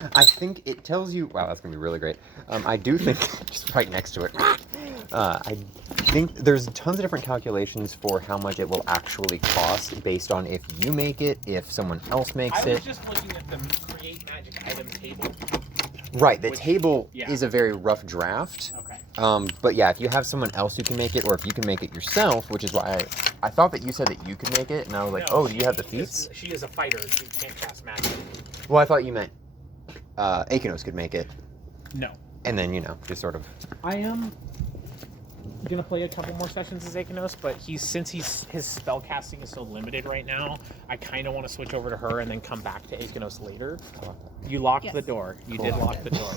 I think it tells you. Wow, that's gonna be really great. I do think just right next to it. I think there's tons of different calculations for how much it will actually cost based on if you make it, if someone else makes it. I was just looking at the create magic item table. Right, the table is a very rough draft. Okay. But yeah, if you have someone else who can make it, or if you can make it yourself, which is why I thought that you said that you could make it, and I was like, oh, do you have the feats? She is a fighter. She can't cast magic. Well, I thought you meant Akanos could make it. No. And then, just sort of... I am gonna play a couple more sessions as Akanos, but since his spell casting is so limited right now, I kind of want to switch over to her and then come back to Akanos later. You locked the door. You did lock the door.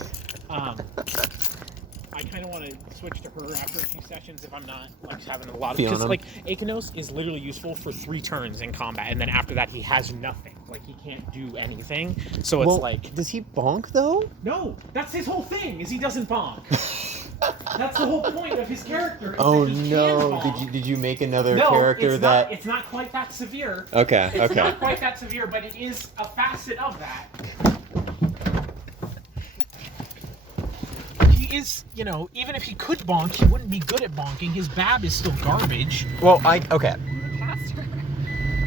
I kind of want to switch to her after a few sessions if I'm not having a lot of... Because Akanos is literally useful for 3 turns in combat, and then after that he has nothing. He can't do anything. So it's does he bonk though? No, that's his whole thing. Is he doesn't bonk. That's the whole point of his character. Oh no! Did you make another character that? It's not quite that severe. Okay. It's not quite that severe, but it is a facet of that. He is, even if he could bonk, he wouldn't be good at bonking. His bab is still garbage. Well,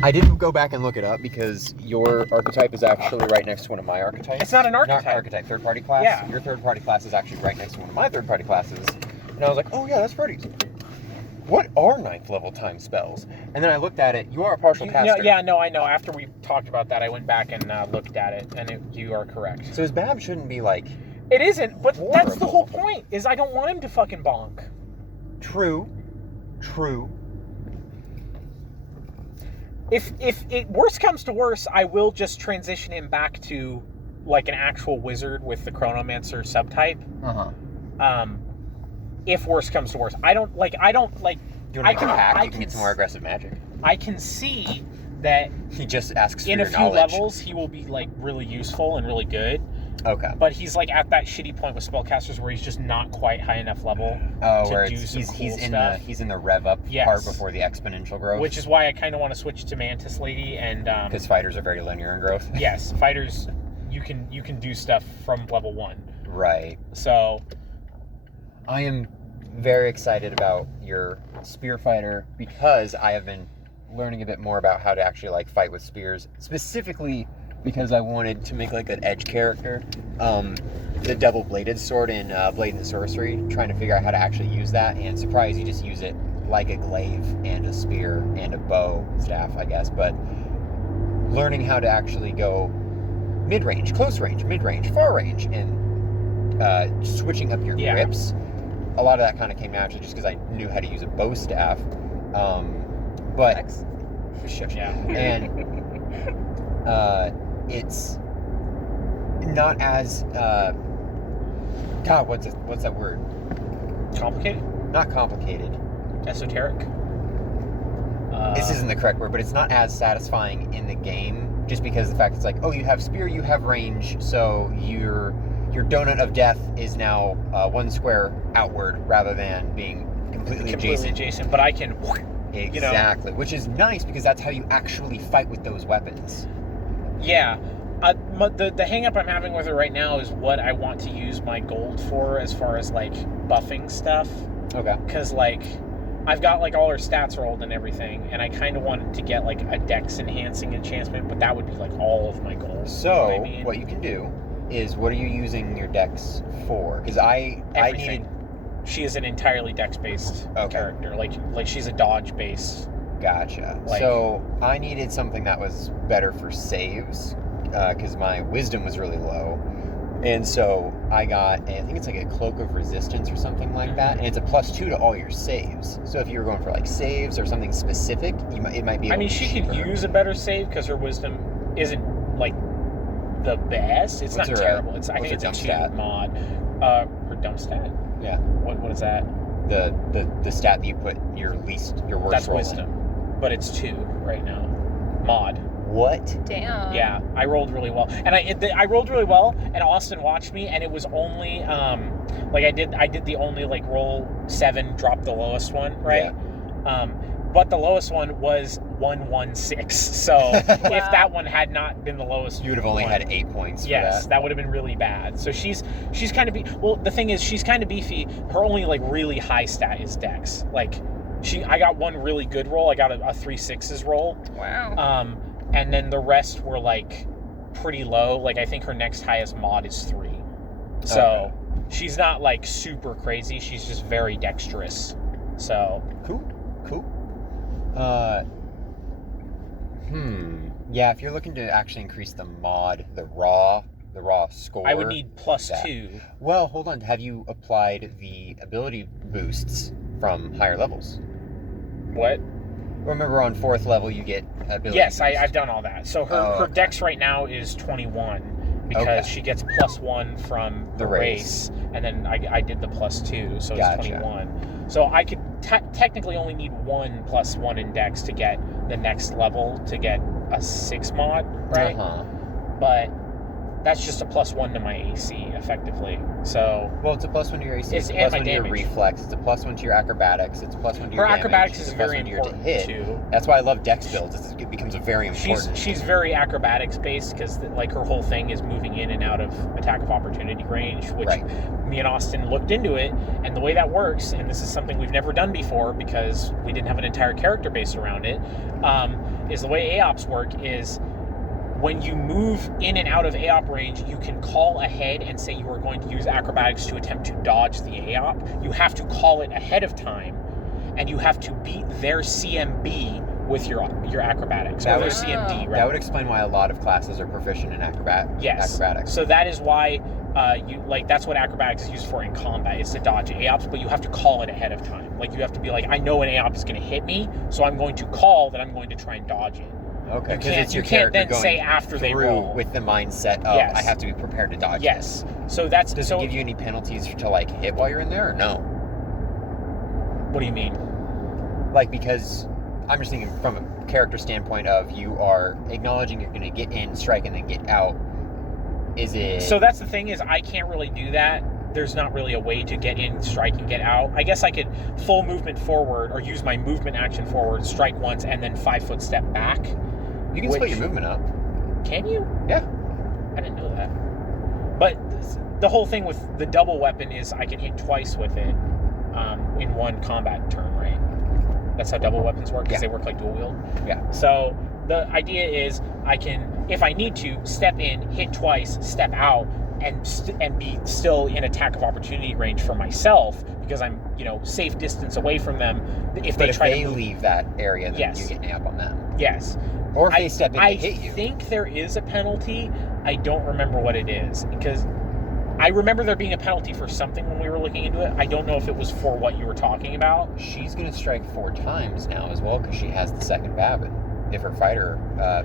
I didn't go back and look it up because your archetype is actually right next to one of my archetypes. It's not an archetype. Not archetype, third-party class. Yeah. Your third-party class is actually right next to one of my third-party classes. And I was like, oh yeah, that's pretty. What are 9th level time spells? And then I looked at it. You are a partial caster. I know. After we talked about that, I went back and looked at it, and you are correct. So his bab shouldn't be It isn't, but horrible. That's the whole point, is I don't want him to fucking bonk. True. If it worst comes to worst, I will just transition him back to an actual wizard with the Chronomancer subtype. If worst comes to worst, I don't like. Do you want to make a pack? You can get some more aggressive magic. I can see that he just asks for in your a few knowledge. levels he will be really useful and really good. Okay. But he's at that shitty point with spellcasters where he's just not quite high enough level to do some he's cool in stuff. He's in the rev up part before the exponential growth. Which is why I kind of want to switch to Mantis Lady and because fighters are very linear in growth. Yes, fighters you can do stuff from level 1. Right. So I am very excited about your spear fighter because I have been learning a bit more about how to actually fight with spears, specifically because I wanted to make an edge character. The double-bladed sword in Blade and Sorcery, trying to figure out how to actually use that, and surprise, you just use it like a glaive and a spear and a bow staff, I guess, but learning how to actually go mid-range, close range, mid-range, far range, and switching up your grips, a lot of that kind of came naturally just because I knew how to use a bow staff. But shush. Yeah. And it's not as God, what's that word? Complicated? Not complicated. Esoteric? This isn't the correct word, but it's not as satisfying in the game just because of the fact it's you have spear, you have range, so your donut of death is now 1 square outward rather than being completely adjacent. But I can... Exactly, which is nice because that's how you actually fight with those weapons. Yeah. The hang-up I'm having with it right now is what I want to use my gold for as far as, buffing stuff. Okay. Because, I've got, all her stats rolled and everything, and I kind of wanted to get, a dex-enhancing enchantment, but that would be, all of my gold. So, what you can do is, what are you using your dex for? Because I needed... She is an entirely dex-based character. She's a dodge-based. Gotcha. So I needed something that was better for saves because my wisdom was really low. And so I got, I think it's a cloak of resistance or something like that. And it's a +2 to all your saves. So if you were going for saves or something specific, it might be able to be she cheaper. could use a better save because her wisdom isn't the best. It's not terrible. I think it's a cheap mod. Her dump stat? Yeah. What is that? The stat that you put your worst That's roll wisdom. in. But it's 2 right now. Mod. What? Damn. Yeah, I rolled really well, and I rolled really well, and Austin watched me, and it was only I did the only roll 7, drop the lowest one, right? Yeah. but the lowest one was 116. So if that one had not been the lowest, you would have only had 8 points. Yes, that would have been really bad. So she's kind of well. The thing is, she's kind of beefy. Her only like really high stat is Dex. Like I got one really good roll. I got a 3/6 roll. Wow. And then the rest were like pretty low. Like I think her next highest mod is 3. So she's not like super crazy. She's just very dexterous. So cool. Yeah, if you're looking to actually increase the mod, the raw score, I would need +2. Well, hold on. Have you applied the ability boosts from higher levels? What? Remember, on 4th level you get ability. Yes, boost. I've done all that. So her dex right now is 21 because she gets +1 from the race, and then I did the +2, so it's 21. So I could technically only need 1 +1 in dex to get the next level to get a 6 mod, right? But that's just a +1 to my AC, effectively. So it's a +1 to your AC. It's a +1 to your damage. reflex. It's a +1 to your acrobatics. It's a +1 to your her damage. acrobatics it's is a very +1 to your important hit. too. That's why I love dex builds. It becomes a very important. She's very acrobatics based because like her whole thing is moving in and out of attack of opportunity range, which me and Austin looked into it, and the way that works, and this is something we've never done before because we didn't have an entire character base around it, is the way AOPs work is when you move in and out of AOP range, you can call ahead and say you are going to use acrobatics to attempt to dodge the AOP. You have to call it ahead of time, and you have to beat their CMB with your acrobatics. Or their CMD, right? That would explain why a lot of classes are proficient in acrobatics. So that is why that's what acrobatics is used for in combat, is to dodge AOPs, but you have to call it ahead of time. Like you have to be like, I know an AOP is going to hit me, so I'm going to call that I'm going to try and dodge it. Okay, because it's your can't character then going say after they through roll with the mindset of I have to be prepared to dodge. Yes. So that's does it give you any penalties to like hit while you're in there or no? What do you mean? Like, because I'm just thinking from a character standpoint of you are acknowledging you're going to get in, strike, and then get out. Is it? So that's the thing is I can't really do that. There's not really a way to get in, strike, and get out. I guess I could full movement forward or use my movement action forward, strike once, and then 5-foot step back. You can split your movement up. Can you? Yeah. I didn't know that. But the whole thing with the double weapon is I can hit twice with it in one combat turn, right? That's how double weapons work, because they work like dual wield. Yeah. So the idea is I can, if I need to, step in, hit twice, step out, and be still in attack of opportunity range for myself, because I'm, safe distance away from them. If they leave that area, then you get an amp on them. Yes. Or if they step in to hit you. I think there is a penalty. I don't remember what it is, because I remember there being a penalty for something when we were looking into it. I don't know if it was for what you were talking about. She's going to strike 4 times now as well, because she has the second Babbitt. If her fighter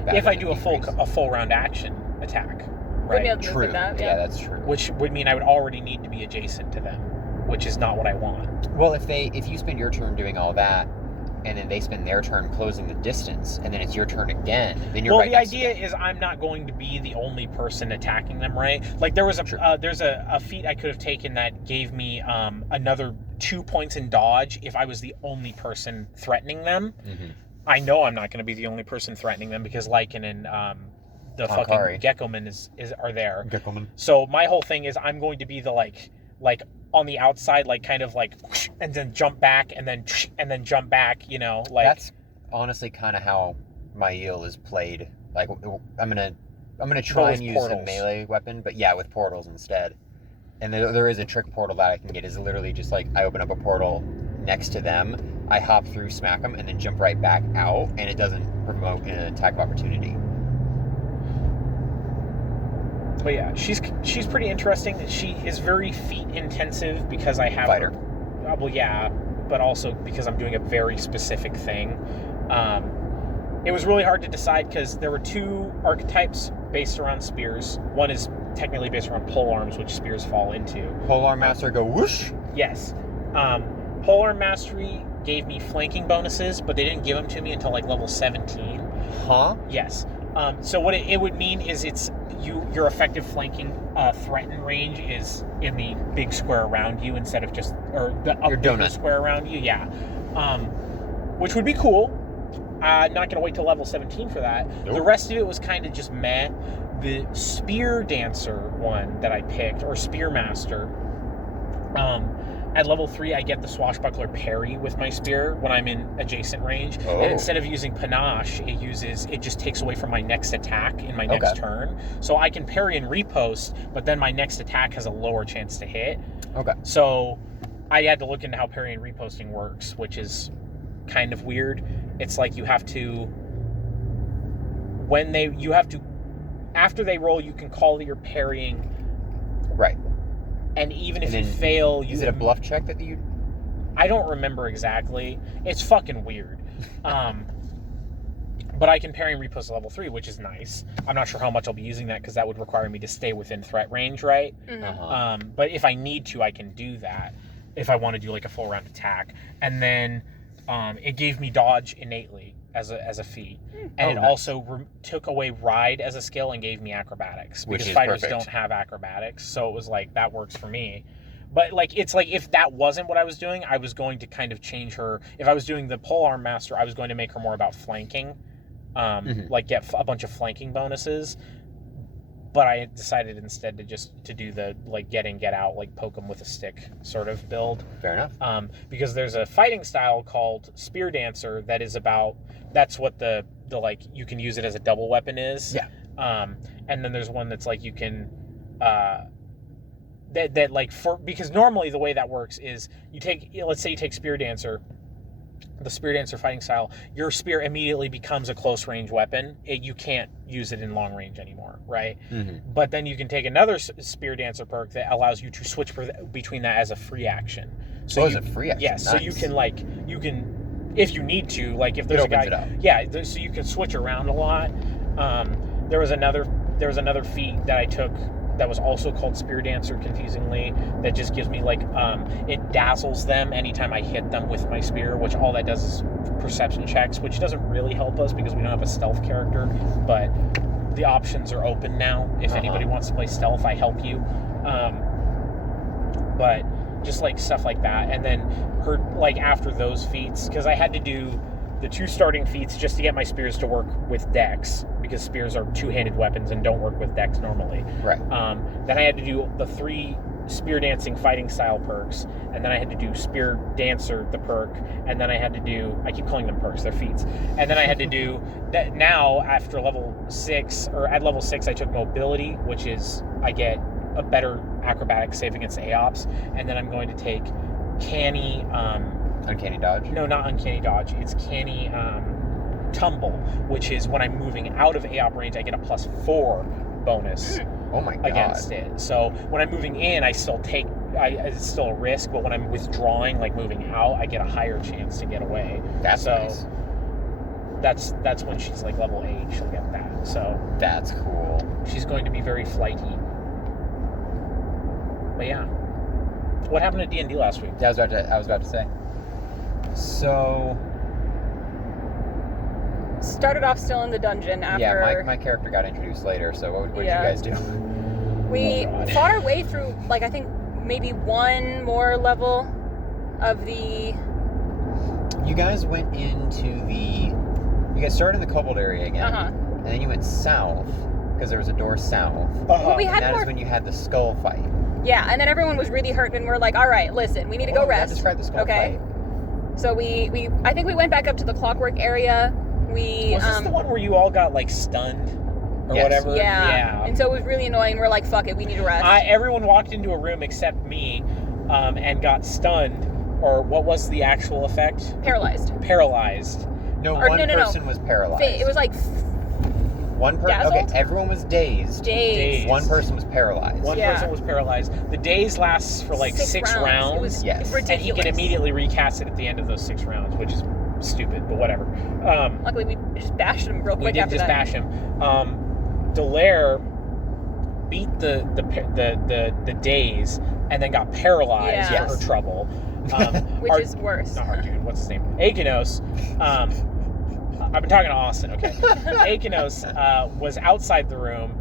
if I do a full round action attack, right? True. Yeah, that's true. Which would mean I would already need to be adjacent to them, which is not what I want. Well, if you spend your turn doing all that, and then they spend their turn closing the distance, and then it's your turn again, then you're right. Well, the idea is I'm not going to be the only person attacking them, right? Like there was there's a feat I could have taken that gave me another 2 points in dodge if I was the only person threatening them. Mm-hmm. I know I'm not going to be the only person threatening them because Lycan and the fucking Geckoman are there. Geckoman. So my whole thing is I'm going to be the like on the outside, like kind of like, and then jump back, and then jump back. Like that's honestly kind of how my eel is played. Like I'm gonna try and use portals. A melee weapon, but with portals instead. And there is a trick portal that I can get. Is literally just like I open up a portal next to them, I hop through, smack them, and then jump right back out, and it doesn't promote an attack of opportunity. But yeah, she's pretty interesting. She is very feat intensive because I have fighter. Well, yeah, but also because I'm doing a very specific thing. It was really hard to decide because there were 2 archetypes based around spears. One is technically based around polearms, which spears fall into. Polearm master go whoosh. Yes. Polearm mastery gave me flanking bonuses, but they didn't give them to me until like level 17. Huh? Yes. So what it would mean is it's your effective flanking threaten range is in the big square around you instead of just the bigger square around you. Yeah. which would be cool. Not going to wait till level 17 for that. Nope. The rest of it was kind of just meh. The Spear Dancer one that I picked, or Spear Master, at level 3, I get the Swashbuckler parry with my spear when I'm in adjacent range. Oh. And instead of using Panache, it just takes away from my next attack in my next turn. So I can parry and riposte, but then my next attack has a lower chance to hit. Okay. So I had to look into how parry and riposting works, which is kind of weird. It's like you have to, after they roll, you can call that you're parrying. Right. And even if you fail, is it a bluff check that you? I don't remember exactly. It's fucking weird. But I can parry and riposte at level 3, which is nice. I'm not sure how much I'll be using that because that would require me to stay within threat range, right? Mm-hmm. But if I need to, I can do that if I want to do like a full round attack. And then it gave me dodge innately as a feat, and it also took away ride as a skill and gave me acrobatics, which because is fighters perfect. don't have acrobatics. So it was like, that works for me. But like, it's like, if that wasn't what I was doing, I was going to kind of change her. If I was doing the polearm master, I was going to make her more about flanking, like get a bunch of flanking bonuses. But I decided instead to do the like get in, get out, like poke them with a stick sort of build. Fair enough. Because there's a fighting style called Spear Dancer that is about, that's what the like, you can use it as a double weapon is. Yeah. And then there's one that's like you can that like, because normally the way that works is let's say you take Spear Dancer, the Spear Dancer fighting style, your spear immediately becomes a close range weapon. You can't use it in long range anymore, right? Mm-hmm. But then you can take another Spear Dancer perk that allows you to switch between that as a free action. So it's a free action. Yes, Nice. so you can, if you need to, like if there's a guy, it up. yeah, so you can switch around a lot. There was another feat that I took that was also called Spear Dancer, confusingly, that just gives me like, it dazzles them anytime I hit them with my spear, which all that does is perception checks, which doesn't really help us because we don't have a stealth character, but the options are open now. If anybody wants to play stealth, I help you. But just like stuff like that. And then like after those feats, because I had to do the 2 starting feats just to get my spears to work with dex, because spears are 2-handed weapons and don't work with dex normally. Right. Then I had to do the 3 Spear Dancing fighting style perks, and then I had to do Spear Dancer, the perk, and then I had to do, I keep calling them perks, they're feats, and then I had to do that. Now after level 6, or at level 6, I took Mobility, which is, I get a better acrobatic save against AOPs, and then I'm going to take Canny, Uncanny dodge? no, not Uncanny Dodge, it's Canny Tumble, which is when I'm moving out of AOP range, I get a +4 bonus Oh my god. against it. So when I'm moving in, it's still a risk, but when I'm withdrawing, like moving out, I get a higher chance to get away. That's nice. That's when she's like level 8, she'll get that. So that's cool. she's going to be very flighty. But yeah. What happened at D&D last week? Yeah, I was about to say. So Started off still in the dungeon after... yeah, my character got introduced later, so what did you guys do? We fought our way through, like, I think maybe one more level of the... You guys went into the... You guys started in the kobold area again, and then you went south, because there was a door south. Well, we had and that more... is when you had the skull fight. Yeah, and then everyone was really hurt, and we're like, all right, listen, we need to go rest. Describe the skull okay? fight. So I think we went back up to the clockwork area. Was this the one where you all got, like, stunned? Or whatever? Yeah. And so it was really annoying. We're like, fuck it, we need to rest. Everyone walked into a room except me, and got stunned. Or what was the actual effect? Paralyzed. No, Or, one no. person was paralyzed. It was like... One person. Dazzled? Okay, everyone was dazed. Dazed. One person was paralyzed. One person was paralyzed. The daze lasts for like 6 rounds. It was ridiculous. And he can immediately recast it at the end of those 6 rounds, which is stupid, but whatever. Luckily, we just bashed him real quick we did after just that. bash him. Delaire beat the daze and then got paralyzed for her trouble. Which is worse. Not Arjun, what's his name? Akinos. I've been talking to Austin, okay. Akinos was outside the room,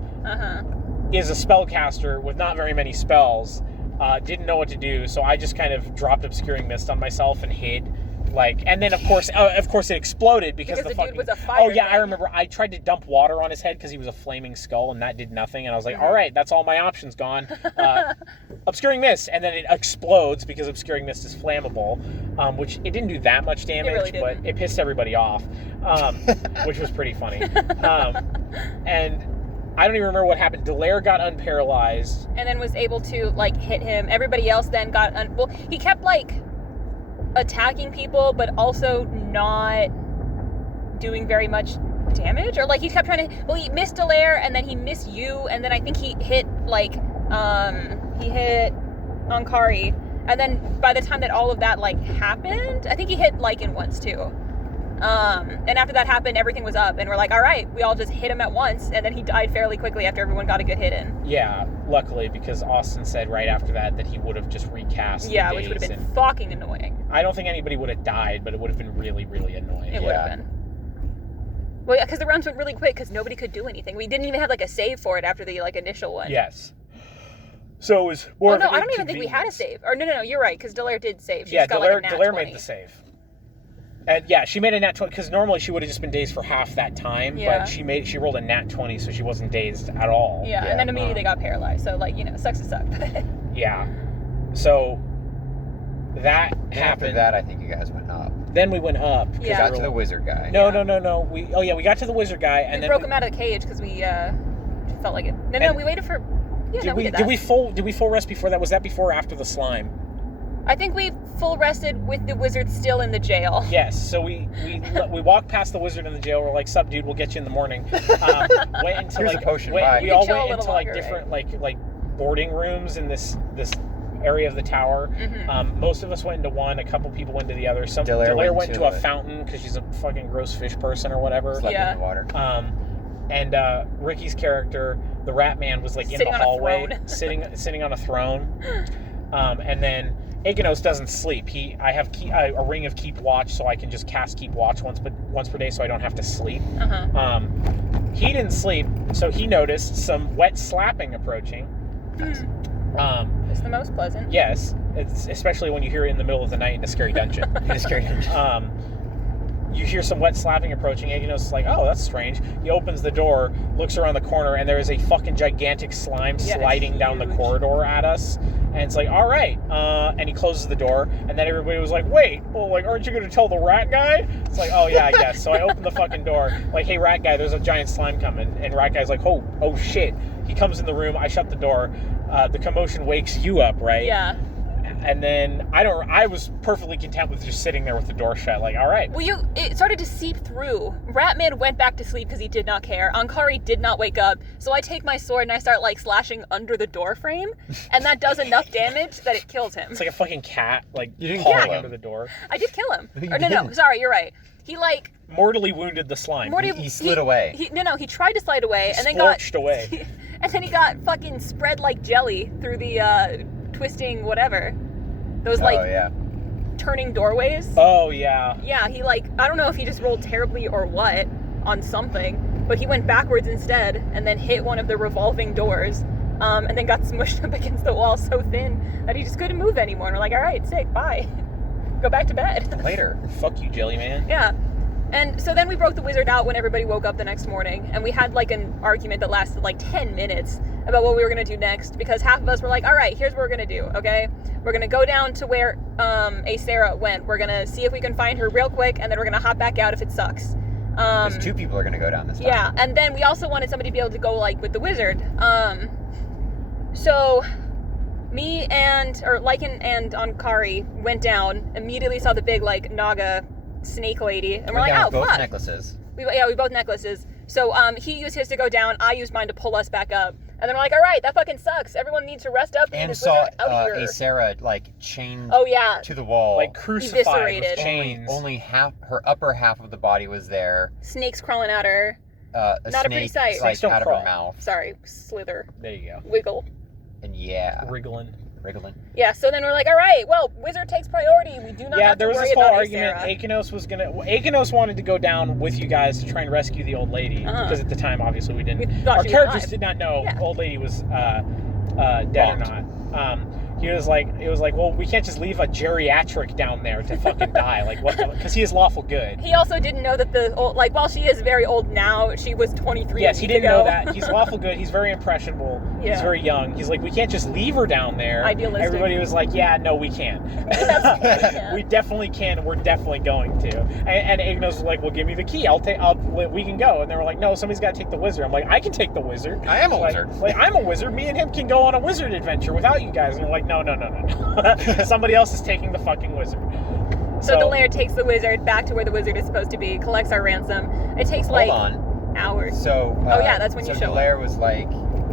is a spellcaster with not very many spells, didn't know what to do, so I just kind of dropped Obscuring Mist on myself and hid Like, and then of course it exploded because the dude was a fire oh yeah, I thing. remember. I tried to dump water on his head because he was a flaming skull, and that did nothing. And I was like, all right, that's all my options gone. Obscuring mist, and then it explodes because obscuring mist is flammable, which it didn't do that much damage, really but didn't. it pissed everybody off, which was pretty funny. And I don't even remember what happened. Delaire got unparalyzed. And then was able to, like, hit him. Everybody else then got... well, he kept, like, attacking people, but also not doing very much damage. Or, like, he kept trying to... Well, he missed Delaire, and then he missed you, and then I think he hit, like, he hit Ankari. And then by the time that all of that, like, happened, I think he hit Lycan once, too. And after that happened, everything was up, and we're like, all right, we all just hit him at once, and then he died fairly quickly after everyone got a good hit in. Yeah, luckily, because Austin said right after that he would have just recast Yeah, the which would have been days, fucking annoying. I don't think anybody would have died, but it would have been really, really annoying. It would have been. Well, yeah, because the rounds went really quick because nobody could do anything. We didn't even have, like, a save for it after the, like, initial one. Yes. So it was more of an I don't even think we had a inconvenience. save. Or, no, you're right, because Delaire did save. She Yeah, just got, like, a nat Delaire 20. made the save. And yeah, she made a nat 20 because normally she would have just been dazed for half that time, Yeah. but she rolled a nat 20, so she wasn't dazed at all. Yeah, and then immediately got paralyzed. So, like, sucks to suck. Yeah. So that And after happened. that, I think you guys went up. Then we went up. Yeah. You got to the wizard guy. No. We got to the wizard guy, and we then broke him out of the cage because we felt like it. No, we waited for... Yeah, Did we did that. did we full rest before that? Was that before or after the slime? I think we full rested with the wizard still in the jail. Yes. So we walked past the wizard in the jail. We're like, "Sup, dude? We'll get you in the morning." Went into Here's like a potion, bye. we You all can chill went a into little like longer, different like boarding rooms in this area of the tower. Mm-hmm. Most of us went into one. A couple people went to the other. Delaire Delaire went went to to a a fountain because she's a fucking gross fish person or whatever. Slept Yeah. in the water. And Ricky's character, the Rat Man, was like in Sitting the on a hallway, throne. sitting on a throne. And then Akenos doesn't sleep. I have a ring of Keep Watch, so I can just cast Keep Watch once per day, so I don't have to sleep. Uh-huh. He didn't sleep, so he noticed some wet slapping approaching. It's the most pleasant. Yes, it's especially when you hear it in the middle of the night in a scary dungeon. In a scary dungeon. You hear some wet slapping approaching. Akenos is like, oh, that's strange. He opens the door, looks around the corner, and there is a fucking gigantic slime Yeah, it's sliding down the huge. corridor at us. And it's like, all right. And he closes the door, and then everybody was like, wait, well, like, aren't you going to tell the rat guy? It's like, oh, yeah, I guess. So I open the fucking door, like, hey, rat guy, there's a giant slime coming. And rat guy's like, oh, shit. He comes in the room. I shut the door. The commotion wakes you up, right? Yeah. And then I was perfectly content with just sitting there with the door shut, like, all right. Well, it started to seep through. Ratman went back to sleep because he did not care. Ankari did not wake up. So I take my sword and I start, like, slashing under the door frame. And that does enough damage that it kills him. It's like a fucking cat, like, You didn't pawing kill him. under the door. I did kill him. You Or no, didn't. sorry, you're right. He, like... Mortally wounded the slime. He slid away. He tried to slide away and then Splorched away. And then he got fucking spread like jelly through the twisting whatever. Those like Oh, yeah. turning doorways. Oh, yeah. Yeah, he like, I don't know if he just rolled terribly or what on something, but he went backwards instead and then hit one of the revolving doors. And then got smushed up against the wall so thin that he just couldn't move anymore. And we're like, all right, sick, bye. Go back to bed. Later. Fuck you, Jelly Man. Yeah. And so then we broke the wizard out when everybody woke up the next morning, and we had like an argument that lasted like 10 minutes about what we were going to do next, because half of us were like, all right, here's what we're going to do, okay? We're going to go down to where Sarah went. We're going to see if we can find her real quick, and then we're going to hop back out if it sucks. Because 2 people are going to go down this time. Yeah, and then we also wanted somebody to be able to go like with the wizard. So me or Lycan and Ankari went down, immediately saw the big like Naga snake lady, and we're like, down oh, both fuck. necklaces. We both necklaces. So he used his to go down, I used mine to pull us back up. And then we're like, all right, that fucking sucks. Everyone needs to rest up. And this saw wizard out here. a Sarah like chained Oh yeah, to the wall. Like crucified Eviscerated. with chains. Only half, her upper half of the body was there. snakes crawling at her. A Not a snake pretty sight. like Snakes don't out crawl. of her mouth. Sorry, slither, There you go. wiggle. And yeah, Wriggling. wriggling. Yeah. So then we're like, all right, well, wizard takes priority. We do not Yeah, have to there was worry this whole about argument. Sarah. Akenos wanted to go down with you guys to try and rescue the old lady, Uh-huh. because at the time, obviously, we didn't. We thought Our she was characters alive. did not know Yeah. old lady was dead or Bonked. not. He was like, it was like, well, we can't just leave a geriatric down there to fucking die. Like, what? Because he is lawful good. He also didn't know that while she is very old now, she was 23. Yes, he didn't ago. know that. He's lawful good. He's very impressionable. Yeah. He's very young. He's like, we can't just leave her down there. Idealistic. Everybody was like, yeah, no, we can. Yeah. We definitely can. We're definitely going to. And Ignos was like, well, give me the key. We can go. And they were like, no, somebody's got to take the wizard. I'm like, I can take the wizard. I am a wizard. Like, I'm a wizard. Me and him can go on a wizard adventure without you guys. And they're like, no. Somebody else is taking the fucking wizard. So Delaire takes the wizard back to where the wizard is supposed to be, collects our ransom. It takes Hold on. hours. So that's when you show Delaire was like,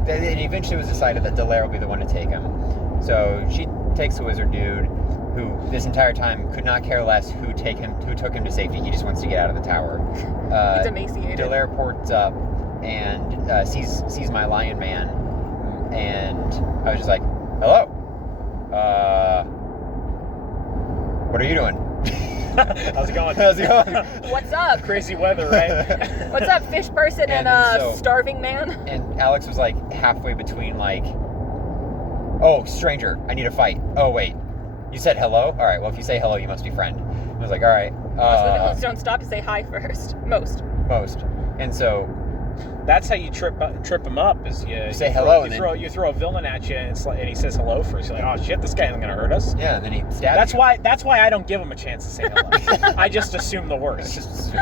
it eventually was decided that Delaire will be the one to take him. So she takes the wizard dude, who this entire time could not care less who took him to safety. He just wants to get out of the tower. He's emaciated. Delaire ports up and sees my lion man, and I was just like, hello. What are you doing? How's it going? How's it going? What's up? Crazy weather, right? What's up, fish person and starving man? And Alex was like halfway between like, oh, stranger, I need a fight. Oh, wait, you said hello? All right, well, if you say hello, you must be friend. I was like, all right. Most villains don't stop to say hi first. Most. And so that's how you trip him up. Is you say hello, hello, you throw a villain at you, and it's like, and he says hello first. You're like, oh shit, this guy isn't gonna hurt us. Yeah, and then he stabs you. That's why I don't give him a chance to say hello. I just assume the worst.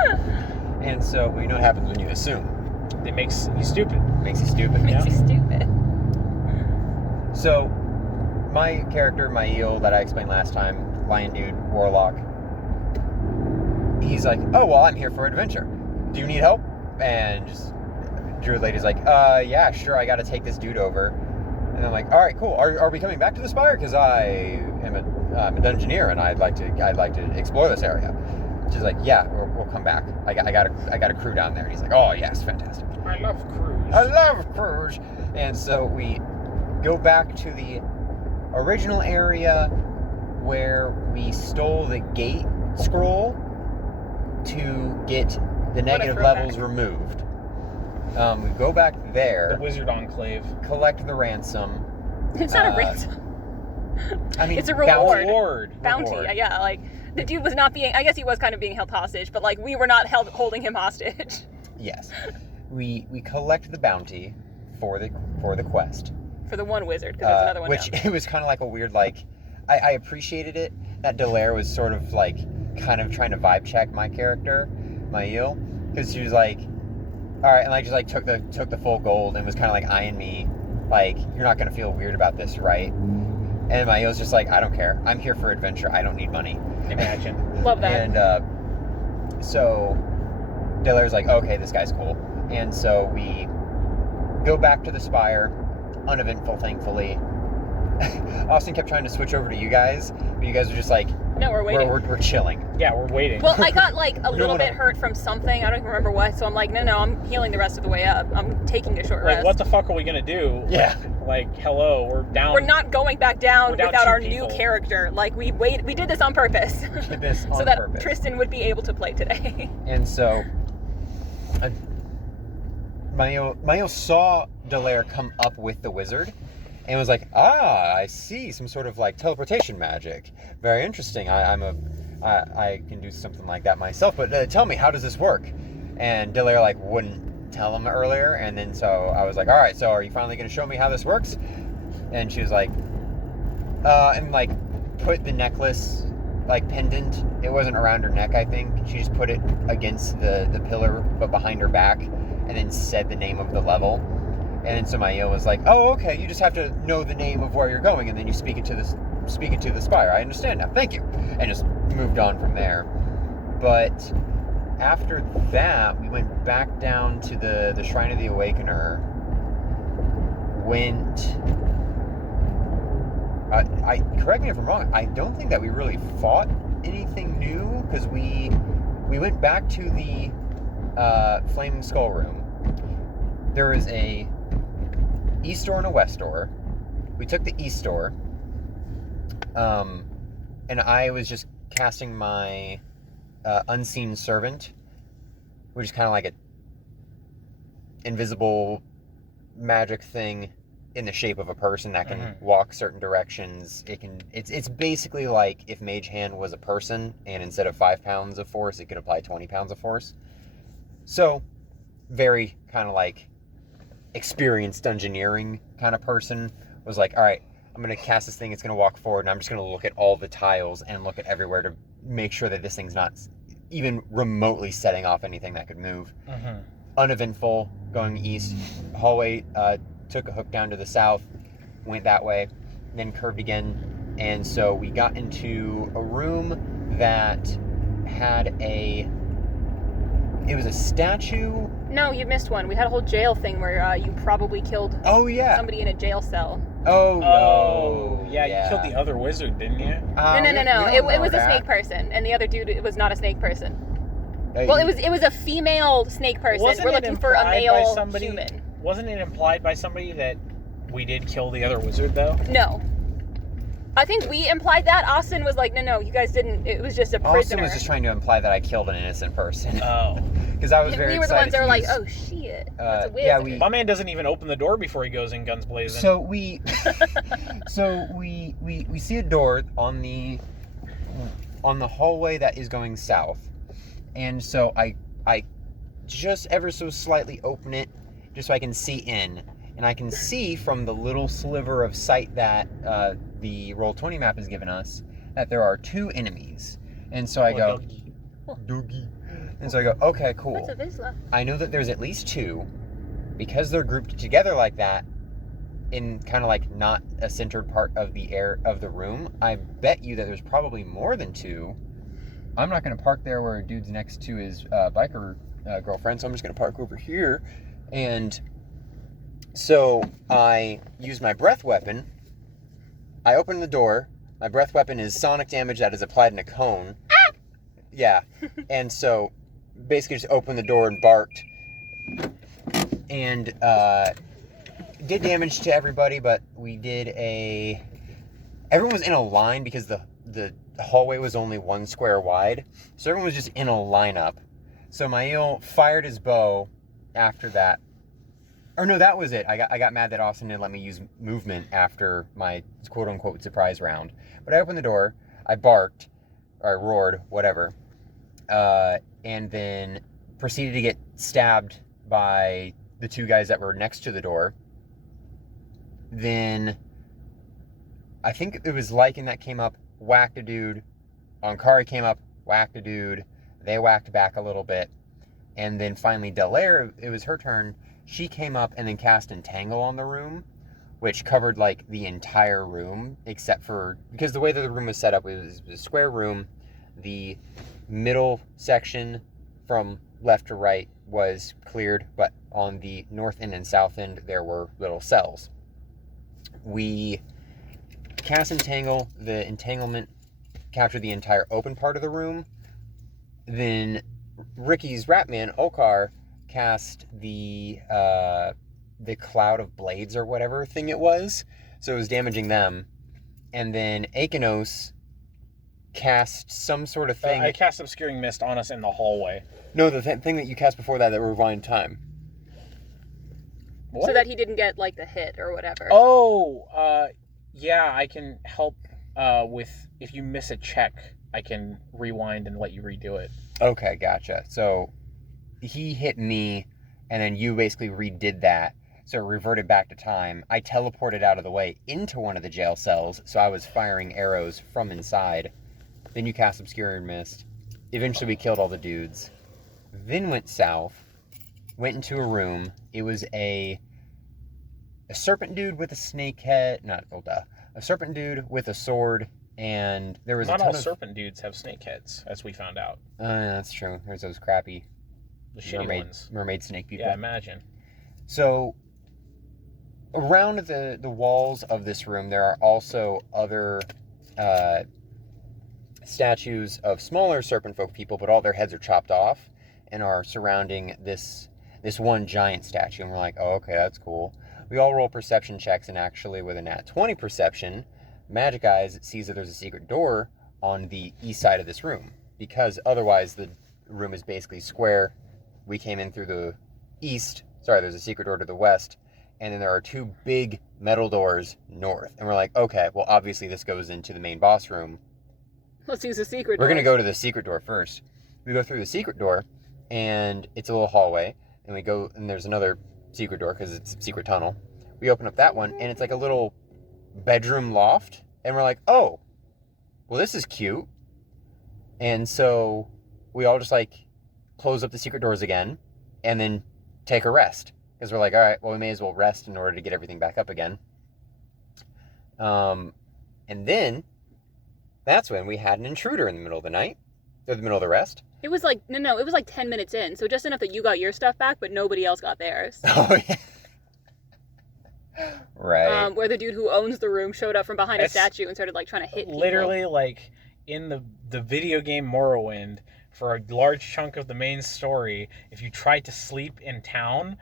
And so you know what happens when you assume? It makes you stupid. Makes you stupid. Makes you stupid. So my character, my eel that I explained last time, lion dude, warlock, he's like, oh well, I'm here for adventure. Do you need help? And just Druid lady's like, yeah, sure, I gotta take this dude over. And I'm like, all right, cool. Are we coming back to the Spire? Because I'm a dungeoneer and I'd like to explore this area. She's like, yeah, we'll come back. I got a crew down there. And he's like, oh yes, fantastic. I love crews. And so we go back to the original area where we stole the gate scroll to get the negative levels removed. We go back there. The Wizard Enclave. Collect the ransom. It's not a ransom. I mean, it's a reward. Bounty. Yeah, like the dude was not being. I guess he was kind of being held hostage, but like we were not holding him hostage. Yes, we collect the bounty for the quest. For the one wizard, because there's another one. Which down. It was kind of like a weird like. I appreciated it that Delaire was sort of like kind of trying to vibe check my character, my eel, because she was like, all right, and like just like took the full gold and was kind of like eyeing me, like, you're not gonna feel weird about this, right? And my eel's just like, I don't care. I'm here for adventure. I don't need money. Imagine. Love that. And so Delaire's like, okay, this guy's cool. And so we go back to the Spire, uneventful, thankfully. Austin kept trying to switch over to you guys, but you guys were just like, no, we're waiting. We're chilling. Yeah, we're waiting. Well, I got like a little bit hurt from something. I don't even remember what. So I'm like, no, I'm healing the rest of the way up. I'm taking a short rest. Like, what the fuck are we gonna do? Yeah. Like, hello, we're down. We're not going back down without our people. new character. Like, we did this on purpose. We did this on so that purpose. Tristan would be able to play today. And so, Mayo saw Delaire come up with the wizard, and was like, I see, some sort of like teleportation magic. Very interesting. I can do something like that myself, but tell me, how does this work? And Delaire like wouldn't tell him earlier, and then so I was like, all right, so are you finally going to show me how this works? And she was like, and like put the necklace, like pendant, it wasn't around her neck, I think. She just put it against the pillar, but behind her back, and then said the name of the level. And then Samael was like, oh, okay, you just have to know the name of where you're going, and then you speak it to the Spire. I understand now, thank you. And just moved on from there. But after that, we went back down to the Shrine of the Awakener. I correct me if I'm wrong, I don't think that we really fought anything new, because we went back to the Flaming Skull Room. There was a east door and a west door. We took the east door, and I was just casting my Unseen Servant, which is kind of like a invisible magic thing in the shape of a person that can walk certain directions. It's basically like if Mage Hand was a person, and instead of 5 pounds of force, it could apply 20 pounds of force. So, very kind of like experienced dungeoneering kind of person was like, all right, I'm going to cast this thing, it's going to walk forward, and I'm just going to look at all the tiles and look at everywhere to make sure that this thing's not even remotely setting off anything that could move. Uneventful, going east. Hallway, took a hook down to the south, went that way, then curved again, and so we got into a room that had it was a statue. No, you missed one. We had a whole jail thing where you probably killed somebody in a jail cell. Yeah, you killed the other wizard, didn't you? No. It was a snake person, and the other dude, it was not a snake person. Well, it was a female snake person. We're looking for a male human. Wasn't it implied by somebody that we did kill the other wizard, though? No. I think we implied that. Austin was like, no, you guys didn't. It was just a prisoner. Austin was just trying to imply that I killed an innocent person. Oh. Because I was very excited. We were the ones that were like, oh, shit. That's a wizard. My man doesn't even open the door before he goes in guns blazing. So we see a door on the hallway that is going south. And so I just ever so slightly open it just so I can see in. And I can see from the little sliver of sight that the Roll20 map has given us that there are 2 enemies. And so I go, Doogie. And so I go, okay, cool. What's a Vizsla? I know that there's at least 2. Because they're grouped together like that, in kind of like not a centered part of the room, I bet you that there's probably more than 2. I'm not going to park there where a dude's next to his biker girlfriend, so I'm just going to park over here. And so I use my breath weapon. I open the door. My breath weapon is sonic damage that is applied in a cone. Yeah. And so basically just opened the door and barked. And did damage to everybody, but we did everyone was in a line because the hallway was only 1 square wide. So everyone was just in a lineup. So Mael fired his bow after that. Or no, that was it. I got mad that Austin didn't let me use movement after my quote-unquote surprise round. But I opened the door, I barked, or I roared, whatever, and then proceeded to get stabbed by the 2 guys that were next to the door. Then I think it was Lycan that came up, whacked a dude. Ankari came up, whacked a dude. They whacked back a little bit. And then finally Delaire, it was her turn. She came up and then cast Entangle on the room, which covered like the entire room, except for, because the way that the room was set up, it was a square room. The middle section from left to right was cleared, but on the north end and south end, there were little cells. We cast Entangle. The entanglement captured the entire open part of the room. Then Ricky's Ratman, Okar, cast the cloud of blades or whatever thing it was. So it was damaging them. And then Akanos cast some sort of thing. I cast Obscuring Mist on us in the hallway. No, the thing that you cast before that revived time. What? So that he didn't get like the hit or whatever. Yeah, I can help with, if you miss a check, I can rewind and let you redo it. Okay, gotcha. So he hit me, and then you basically redid that. So it reverted back to time. I teleported out of the way into one of the jail cells, so I was firing arrows from inside. Then you cast Obscuring Mist. Eventually we killed all the dudes. Then went south, went into a room. It was a serpent dude with a snake head. A serpent dude with a sword, and there was not all serpent dudes have snake heads, as we found out. That's true. There's those crappy mermaid snake people. Yeah, imagine. So around the walls of this room, there are also other statues of smaller serpent folk people, but all their heads are chopped off and are surrounding this one giant statue. And we're like, oh, okay, that's cool. We all roll perception checks, and actually with a nat 20 perception, Magic Eyes sees that there's a secret door on the east side of this room, because otherwise the room is basically square. We came in through the east. Sorry, there's a secret door to the west, and then there are 2 big metal doors north. And we're like, okay, well, obviously this goes into the main boss room. Let's use the secret We're door. going to go to the secret door first. We go through the secret door, and it's a little hallway, and we go, and there's another secret door because it's a secret tunnel. We open up that one, and it's like a little bedroom loft, and we're like, oh, well, this is cute. And so we all just like close up the secret doors again and then take a rest because we're like, all right, well, we may as well rest in order to get everything back up again. And then that's when we had an intruder in the middle of the night, or the middle of the rest. It was like, no, it was like 10 minutes in. So just enough that you got your stuff back, but nobody else got theirs. Oh, yeah. Right. Where the dude who owns the room showed up from behind a It's statue and started like trying to hit people. Literally, like in the video game Morrowind, for a large chunk of the main story, if you try to sleep in town,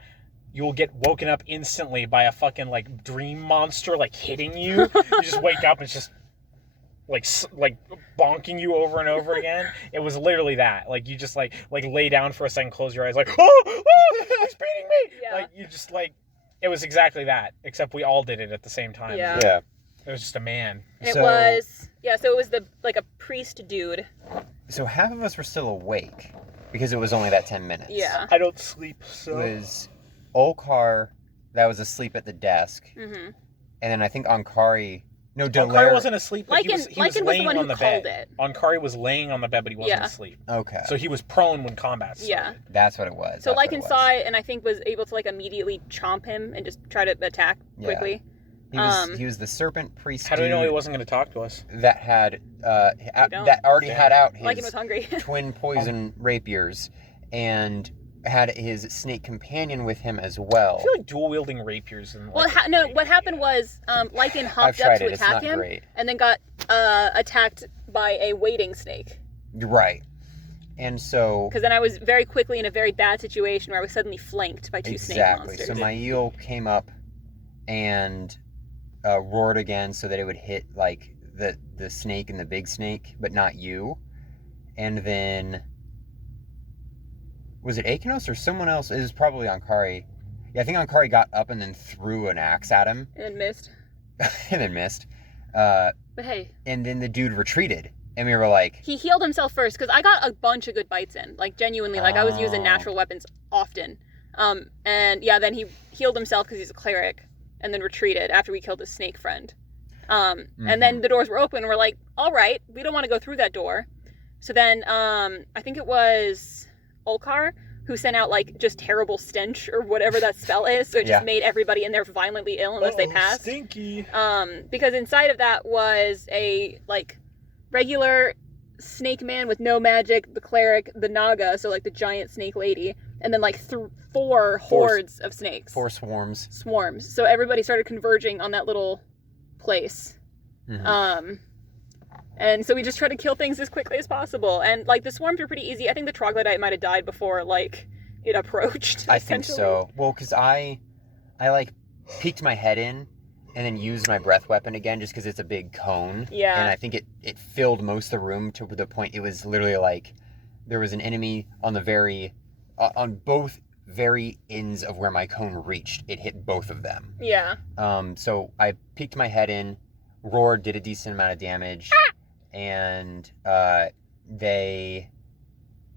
you will get woken up instantly by a fucking like dream monster like hitting you. You just wake up and it's just like bonking you over and over again. It was literally that. Like you just like lay down for a second, close your eyes, like oh, he's beating me. Yeah. Like you just like it was exactly that, except we all did it at the same time. Yeah. Yeah. It was just a man. It So- was, yeah, so it was like a priest dude. So half of us were still awake because it was only that 10 minutes. Yeah. I don't sleep, It so was Olkar that was asleep at the desk. Mm-hmm. And then I think Ankari... No, Ankari Delaire... wasn't asleep, but he was Lycan was the laying one on who the called bed. it. Ankari was laying on the bed, but he wasn't Yeah. asleep. Okay. So he was prone when combat started. Yeah. That's what it was. So That's what it Lycan was. saw it and I think was able to like immediately chomp him and just try to attack Yeah. quickly. He was the serpent priest How do we know he dude wasn't going to talk to us? that had... don't. that already Yeah. had out Lycan his was hungry. twin poison rapiers and had his snake companion with him as well. I feel like dual wielding rapiers and Well, what happened was Lycan I've hopped up tried to it. It's attack not him great. and then got attacked by a waiting snake. Right. And so... Because then I was very quickly in a very bad situation where I was suddenly flanked by 2 snake Exactly. monsters. So my eel came up and roared again so that it would hit like the snake and the big snake, but not you. And then was it Akanos or someone else? It was probably Ankari. Yeah, I think Ankari got up and then threw an axe at him And missed. and then missed. But hey, And then the dude retreated, and we were like, he healed himself first because I got a bunch of good bites in. Like genuinely, like I was using Oh. natural weapons often. And yeah, then he healed himself because he's a cleric, and then retreated after we killed his snake friend. And then the doors were open. And we're like, all right, we don't want to go through that door. So then I think it was Olkar who sent out like just terrible stench or whatever that spell is. So it just Yeah. made everybody in there violently ill unless they passed. Stinky. Because inside of that was a like regular snake man with no magic, the cleric, the naga, so like the giant snake lady, and then like 4 hordes of snakes. 4 swarms. Swarms. So everybody started converging on that little place. Mhm. And so we just tried to kill things as quickly as possible. And like the swarms were pretty easy. I think the troglodyte might have died before like it approached. I think essentially. so. Well, because I like peeked my head in and then used my breath weapon again just because it's a big cone. Yeah. And I think it filled most of the room to the point it was literally like there was an enemy on on both very ends of where my cone reached. It hit both of them. Yeah. So I peeked my head in, roared, did a decent amount of damage, and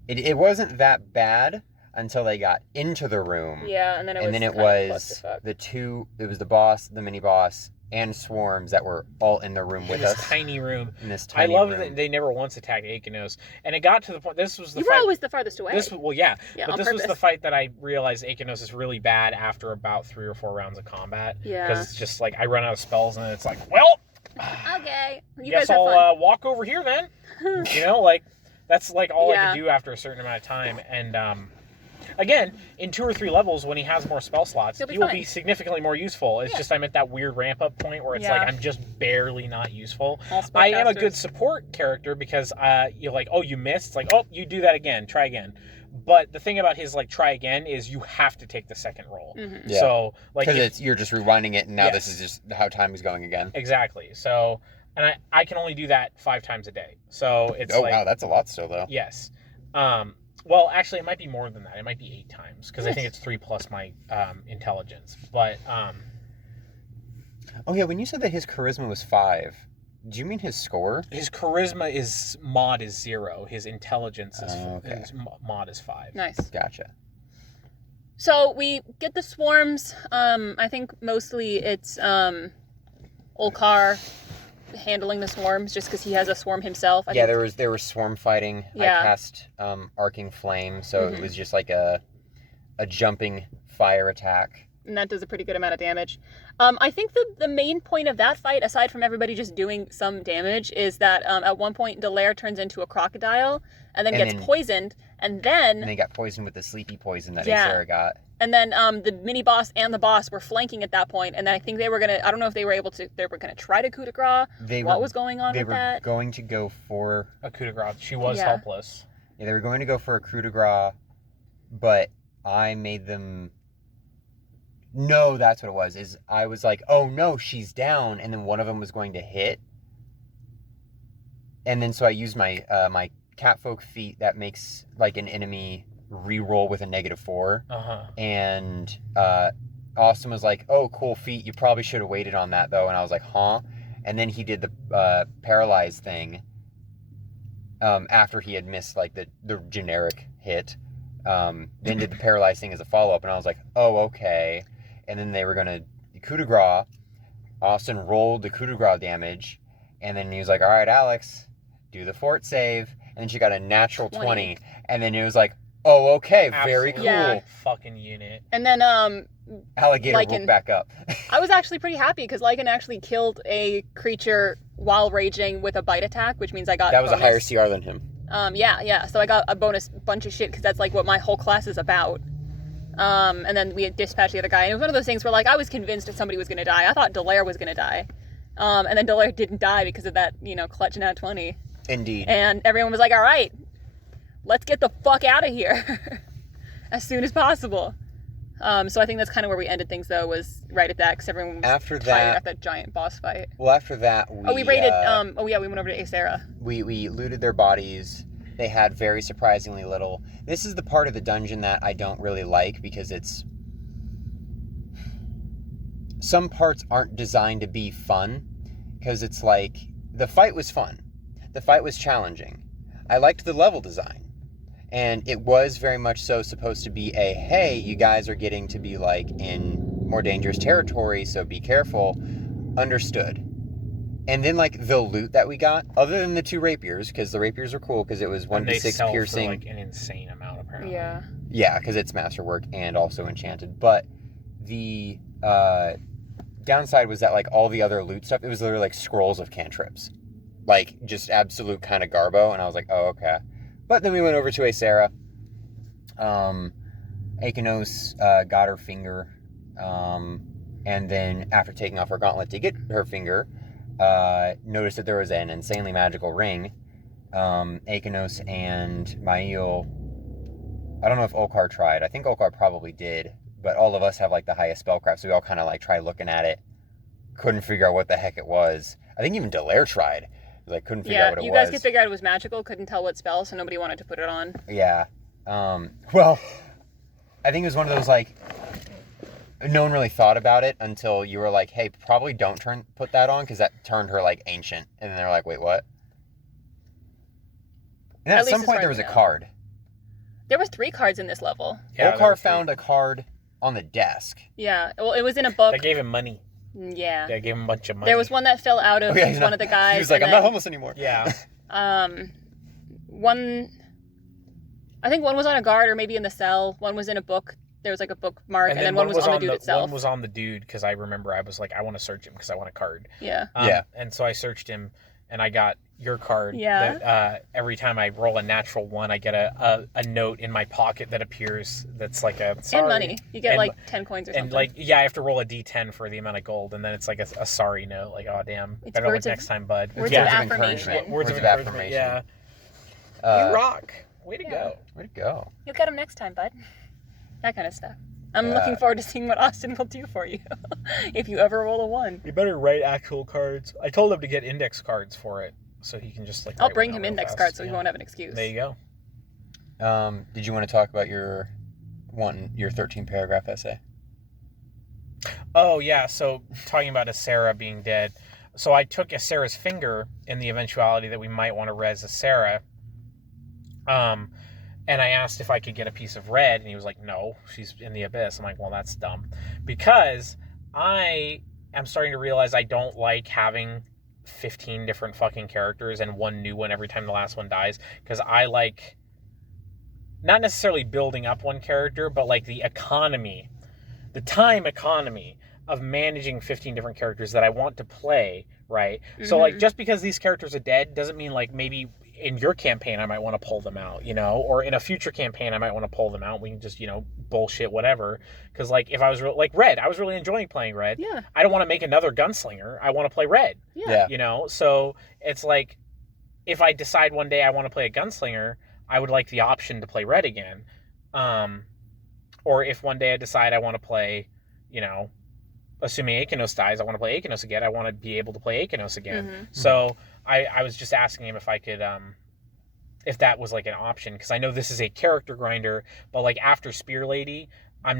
it wasn't that bad until they got into the room. Yeah, and then it was And then it kind of was clusterfuck. it was the boss, the mini boss, and swarms that were all in the room In with this us. tiny room. In this I tiny love room. that they never once attacked Akanos. And it got to the point, this was the You were fight. always the farthest away. Well, yeah. Yeah, But on this was the purpose. fight that I realized Akanos is really bad after about 3 or 4 rounds of combat. Yeah. Because it's just like, I run out of spells and it's like, well, Okay. You guess guys have I'll fun. walk over here then. You know, like, that's like all I Yeah. could do after a certain amount of time. And again, in 2 or 3 levels, when he has more spell slots, He'll be he will fine. be significantly more useful. It's Yeah. just I'm at that weird ramp up point where it's Yeah. like I'm just barely not useful. All I am a good spellcasters. support character because you're like, oh, you missed. It's like, oh, you do that again. Try again. But the thing about his like try again is you have to take the second roll. Mhm. Yeah. So like Because you're just rewinding it, and now this Yes. is just how time is going again. exactly. So and I can only do that 5 times a day. So it's Oh like wow, that's a lot still though. yes. Well, actually, it might be more than that. It might be 8 times because I think it's 3 plus my intelligence. But Oh yeah, when you said that his charisma was 5, do you mean his score? his charisma is mod is 0. His intelligence is Okay. his mod is 5. Nice. Gotcha. So we get the swarms. I think mostly it's Olkar handling the swarms just because he has a swarm himself. I think there was swarm fighting. Yeah. I cast arcing flame, so Mhm. it was just like a jumping fire attack. and that does a pretty good amount of damage. I think the main point of that fight, aside from everybody just doing some damage, is that at one point Delaire turns into a crocodile and then And gets then- poisoned, and then And they got poisoned with the sleepy poison that Yeah. Aesera got. the mini boss and the boss were flanking at that point, and then I think they were gonna. I don't know if they were gonna try to coup de grace. What was going on They with were that? going to go for A coup de grace. She was Yeah. helpless. they were going to go for a coup de grace, but I made them. No, that's what it was. Is I was like, oh no, she's down, and then one of them was going to hit, and then so I used my my catfolk feat that makes like an enemy reroll with a -4, and Austin was like, oh cool feat, you probably should have waited on that though, and I was like, huh, and then he did the paralyzed thing after he had missed like the generic hit. Then did the paralyzed thing as a follow-up, and I was like, oh, okay. And then they were going to coup de grace. Austin rolled the coup de grace damage, and then he was like, all right, Alex, do the fort save. And then she got a natural 20. And then it was like, oh, okay, very cool. Absolute fucking unit. And then Alligator Lycan- woke back up. I was actually pretty happy because Lycan actually killed a creature while raging with a bite attack, which means I got That was a higher bonus. CR than him. Yeah. So I got a bonus bunch of shit because that's like what my whole class is about. And then we had dispatched the other guy, and it was one of those things where like I was convinced that somebody was gonna die. I thought Delaire was gonna die. And then Delaire didn't die because of that, clutch nat 20. Indeed. And everyone was like, all right, let's get the fuck out of here as soon as possible. So I think that's kind of where we ended things, though, was right at that, because everyone was After tired that- at that giant boss fight. Well, after that, We raided, we went over to Aesera. we looted their bodies. They had very surprisingly little. This is the part of the dungeon that I don't really like because some parts aren't designed to be fun, because it's like the fight was fun. The fight was challenging. I liked the level design. And it was very much so supposed to be a, hey, you guys are getting to be like in more dangerous territory, so be careful. Understood. And then like the loot that we got, other than the 2 rapiers, because the rapiers were cool because it was 1d6 piercing. For like an insane amount, apparently. Yeah. Yeah, because it's masterwork and also enchanted. But the downside was that like all the other loot stuff, it was literally like scrolls of cantrips. Like just absolute kind of garbo. And I was like, oh, okay. But then we went over to Aesera. Akenos got her finger. And then after taking off her gauntlet to get her finger, noticed that there was an insanely magical ring. Akenos and Mail, I don't know if Olkar tried. I think Olkar probably did. But all of us have like the highest spellcraft, so we all kind of like tried looking at it. Couldn't figure out what the heck it was. I think even Delaire tried. Like couldn't figure out what it was. Yeah, you guys could figure out it was magical, couldn't tell what spell, so nobody wanted to put it on. Yeah. Well, I think it was one of those like no one really thought about it until you were like, "Hey, probably don't put that on because that turned her like ancient." And then they're like, "Wait, what?" And At at least some as point far there as was we a know. card. There was 3 cards in this level. Yeah, that Olkar was found a card on the desk. Yeah, well, it was in a book. They gave him money. Yeah. They gave him a bunch of money. There was one that fell out of he's one of the guys. He was like, and "I'm not then, homeless anymore." Yeah. I think one was on a guard or maybe in the cell. One was in a book. There was like a bookmark, and then one was on the dude itself. One was on the dude because I remember I was like, I want to search him because I want a card. Yeah. Yeah. And so I searched him, and I got your card. Yeah. That, every time I roll a natural 1, I get a note in my pocket that appears that's like a sorry. And money. You get And- like 10 coins or something. And like, yeah, I have to roll a d10 for the amount of gold, and then it's like a sorry note, like, oh damn, It's better luck words of- next time, bud. words yeah. of Words of affirmation. encouragement. Words of encouragement. Yeah. You rock. Way to go. Way to go. You'll get them next time, bud. That kind of stuff. I'm looking forward to seeing what Austin will do for you if you ever roll a 1. You better write actual cards. I told him to get index cards for it, so he can just like. I'll write bring one him out real index fast. cards so he Yeah. won't have an excuse. There you go. Did you want to talk about your 13-paragraph essay? Oh, yeah. So, talking about Asera being dead. So, I took Asera's finger in the eventuality that we might want to res Asera. And I asked if I could get a piece of red, and he was like, no, she's in the abyss. I'm like, well, that's dumb. Because I am starting to realize I don't like having 15 different fucking characters and one new one every time the last one dies. Because I like, not necessarily building up one character, but like the economy, the time economy of managing 15 different characters that I want to play, right? Mm-hmm. So like, just because these characters are dead doesn't mean like maybe in your campaign I might want to pull them out, you know, or in a future campaign I might want to pull them out. We can just, you know, bullshit whatever. Because like if I was like Red, I was really enjoying playing Red. Yeah. I don't want to make another gunslinger. I want to play Red. Yeah. You know, so it's like if I decide one day I want to play a gunslinger, I would like the option to play Red again. Or if one day I decide I want to play, you know, assuming Akenos dies, I want to play Akenos again. I want to be able to play Akenos again. Mm-hmm. So I was just asking him if I could, if that was like an option, because I know this is a character grinder, but like after Spear Lady, I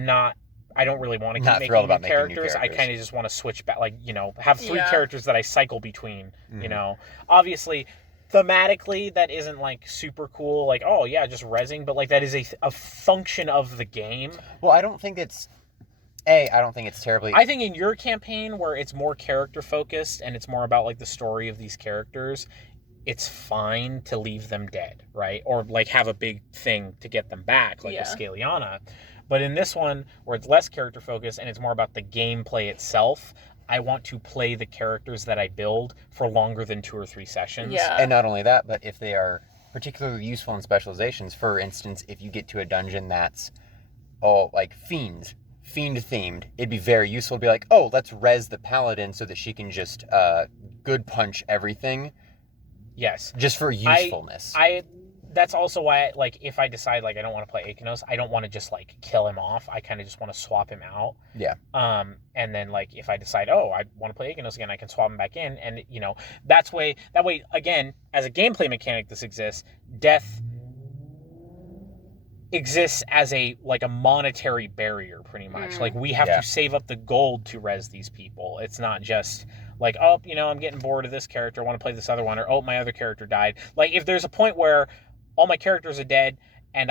don't really want to keep making new characters. I kind of just want to switch back, like, you know, have 3 characters that I cycle between, you know. Obviously, thematically, that isn't like super cool, like, oh yeah, just rezzing, but like that is a function of the game. Well, I don't think it's terribly... I think in your campaign, where it's more character focused and it's more about like the story of these characters, it's fine to leave them dead, right? Or like have a big thing to get them back, like with Scaliana. But in this one, where it's less character focused and it's more about the gameplay itself, I want to play the characters that I build for longer than 2 or 3 sessions. Yeah. And not only that, but if they are particularly useful in specializations, for instance, if you get to a dungeon that's like fiend themed, it'd be very useful to be like, oh, let's res the paladin so that she can just good punch everything. Yes. Just for usefulness. That's also why, like, if I decide, like, I don't want to play Akenos, I don't want to just, like, kill him off. I kind of just want to swap him out. Yeah. And then, like, if I decide, oh, I want to play Akenos again, I can swap him back in. And, you know, that way, again, as a gameplay mechanic this exists, death exists as a monetary barrier, pretty much. Like, we have to save up the gold to res these people. It's not just... like, oh, you know, I'm getting bored of this character, I want to play this other one, or, oh, my other character died. Like, if there's a point where all my characters are dead, and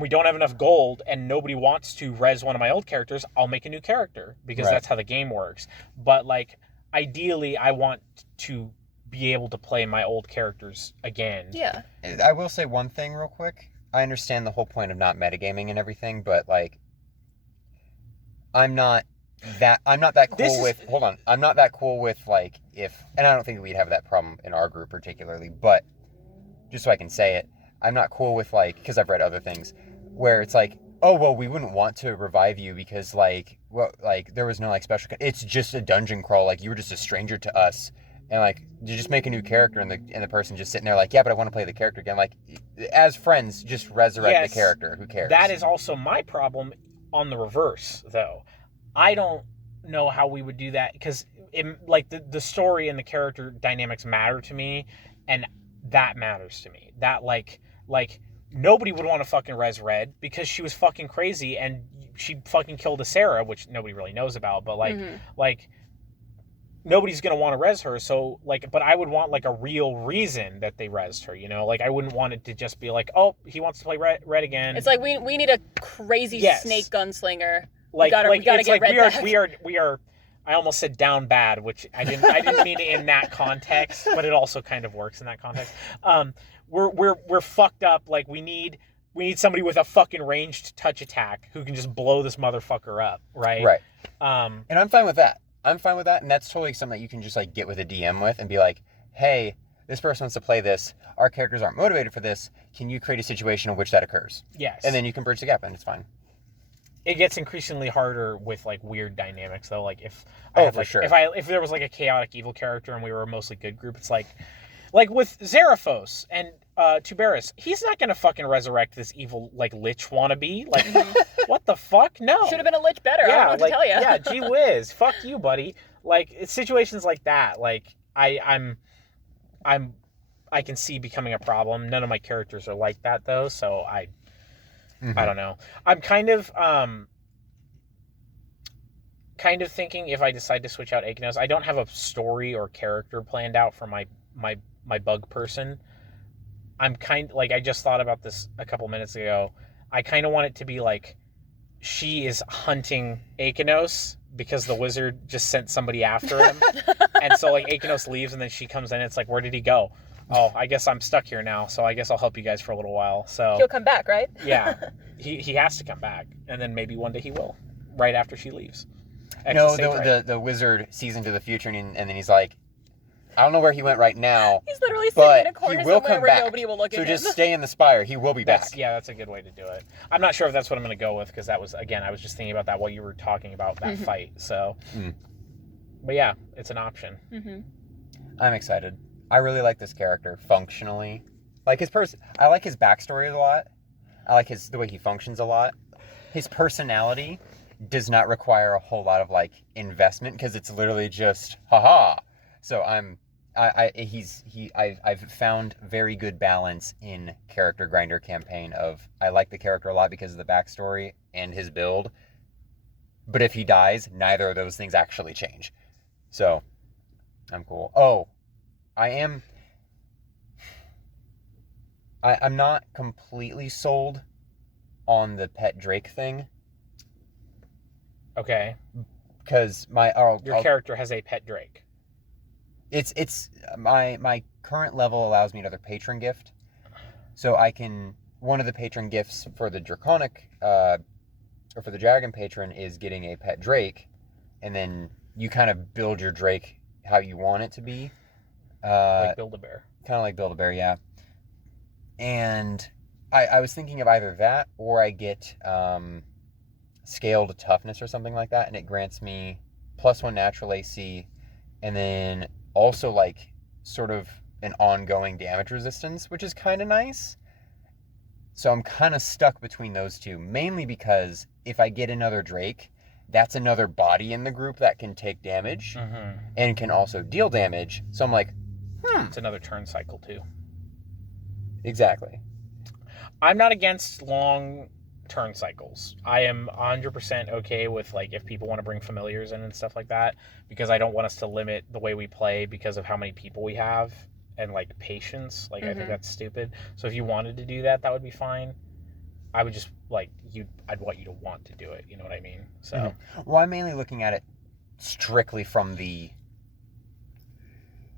we don't have enough gold, and nobody wants to res one of my old characters, I'll make a new character, because that's how the game works. But, like, ideally, I want to be able to play my old characters again. Yeah. I will say one thing real quick. I understand the whole point of not metagaming and everything, but, like, I'm not that cool I'm not that cool with, like, and I don't think we'd have that problem in our group particularly, but just so I can say it, I'm not cool with, like, because I've read other things where it's like, oh, well, we wouldn't want to revive you because, like, well, like, there was no, like, special, it's just a dungeon crawl, like, you were just a stranger to us, and, like, you just make a new character, and the person just sitting there like, yeah, but I want to play the character again. Like, as friends, just resurrect the character. Who cares? That is also my problem on the reverse, though. I don't know how we would do that, because like the story and the character dynamics matter to me, and that matters to me. That like nobody would want to fucking res Red because she was fucking crazy and she fucking killed a Sarah, which nobody really knows about, but like nobody's gonna want to res her. So like, but I would want like a real reason that they resed her, you know? Like, I wouldn't want it to just be like, oh, he wants to play Red again. It's like we need a crazy snake gunslinger. Like, we gotta get Red back. we are. I almost said down bad, which I didn't mean it in that context, but it also kind of works in that context. We're fucked up. Like, we need somebody with a fucking ranged touch attack who can just blow this motherfucker up, right? Right. And I'm fine with that. And that's totally something that you can just, like, get with a DM with and be like, hey, this person wants to play this. Our characters aren't motivated for this. Can you create a situation in which that occurs? Yes. And then you can bridge the gap, and it's fine. It gets increasingly harder with, like, weird dynamics, though. Like, if sure. if there was, like, a chaotic evil character and we were a mostly good group, it's like with Zeraphos and Tuberus, he's not gonna fucking resurrect this evil, like, lich wannabe. Like, what the fuck? No. Should have been a lich better. Yeah, I don't know what to tell you. Yeah, gee whiz. Fuck you, buddy. Like, it's situations like that. Like, I'm I can see becoming a problem. None of my characters are like that though, so I don't know. I'm kind of thinking if I decide to switch out Akanos, I don't have a story or character planned out for my bug person. I'm like, I just thought about this a couple minutes ago. I kind of want it to be like she is hunting Akanos because the wizard just sent somebody after him. And so like Akanos leaves and then she comes in. It's like, where did he go? Oh, I guess I'm stuck here now. So I guess I'll help you guys for a little while. So He'll come back, right? yeah, he has to come back. And then maybe one day he will, right after she leaves. No, the wizard sees into the future and then he's like, I don't know where he went right now. He's literally sitting in a corner somewhere where back. nobody will look at so him. just stay in the spire. He will be back. Yeah, that's a good way to do it. I'm not sure if that's what I'm going to go with because that was, again, I was just thinking about that while you were talking about that fight. So, but yeah, it's an option. I'm excited. I really like this character functionally. Like I like his backstory a lot. I like the way he functions a lot. His personality does not require a whole lot of like investment because it's literally just haha. So I've found very good balance in Character Grinder campaign of I like the character a lot because of the backstory and his build. But if he dies, neither of those things actually change. So I'm cool. Oh, I'm not completely sold on the pet Drake thing. Okay. Because your character has a pet Drake. It's my current level allows me another patron gift, so I can one of the patron gifts for the draconic or for the dragon patron is getting a pet Drake, and then you kind of build your Drake how you want it to be, like Build-A-Bear. Kind of like Build-A-Bear, yeah. And I was thinking of either that or I get scaled toughness or something like that, and it grants me +1 natural AC, and then also like sort of an ongoing damage resistance, which is kind of nice. So I'm kind of stuck between those two, mainly because if I get another Drake, that's another body in the group that can take damage and can also deal damage. So I'm like, it's another turn cycle too. Exactly. I'm not against long turn cycles. I am 100% okay with like if people want to bring familiars in and stuff like that, because I don't want us to limit the way we play because of how many people we have and like patience. Like I think that's stupid. So if you wanted to do that, that would be fine. I would just like I'd want you to want to do it. You know what I mean? So well, I'm mainly looking at it strictly from the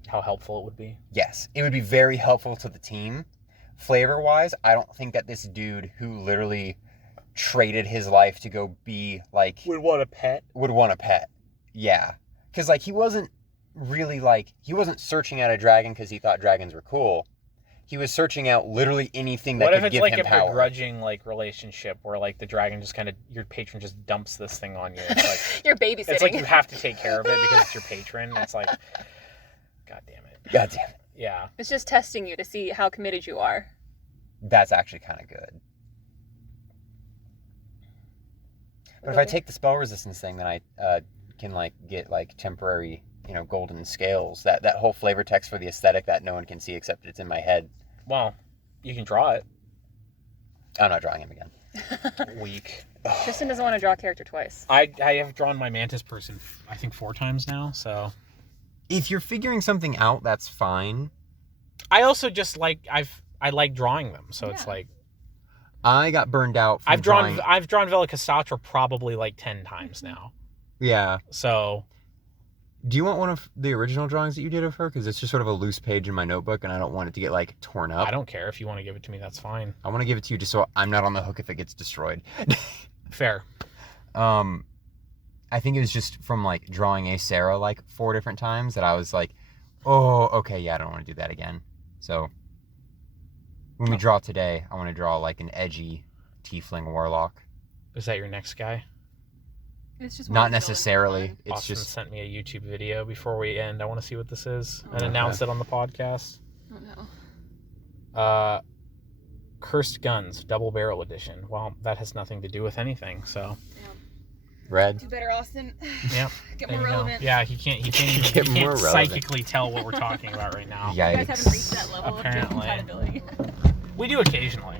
how helpful it would be. Yes, it would be very helpful to the team. Flavor wise, I don't think that this dude who literally traded his life to go be like would want a pet. Yeah, because like he wasn't searching out a dragon because he thought dragons were cool. He was searching out literally anything that could give him power. What if it's like a begrudging like relationship where like the dragon just kind of your patron just dumps this thing on you? It's like you're babysitting. It's like you have to take care of it because it's your patron. It's like God damn it. Yeah. It's just testing you to see how committed you are. That's actually kind of good. But if I take the spell resistance thing, then I can like get like temporary, golden scales. That whole flavor text for the aesthetic that no one can see except it's in my head. Well, you can draw it. I'm not drawing him again. Weak. Tristan doesn't want to draw a character twice. I have drawn my mantis person, I think 4 times now, so. If you're figuring something out, that's fine. I also just like, I like drawing them, so it's like. I got burned out from I've drawn Velicastatra probably like 10 times now. Yeah. So. Do you want one of the original drawings that you did of her? Because it's just sort of a loose page in my notebook, and I don't want it to get, like, torn up. I don't care. If you want to give it to me, that's fine. I want to give it to you just so I'm not on the hook if it gets destroyed. Fair. I think it was just from, like, drawing a Sarah, like, 4 different times that I was like, oh, okay, yeah, I don't want to do that again. So, when we draw today, I want to draw, like, an edgy tiefling warlock. Is that your next guy? It's just not necessarily. It's Austin just sent me a YouTube video before we end. I want to see what this is and announce it on the podcast. Oh no. Cursed Guns Double Barrel Edition. Well, that has nothing to do with anything. So. Yeah. Red. Do better, Austin. Yep. Get There more you go. relevant. Yeah, he can't even Get he more can't relevant. psychically tell what we're talking about right now. You guys haven't reached Yikes. that level Apparently. of compatibility. We do occasionally.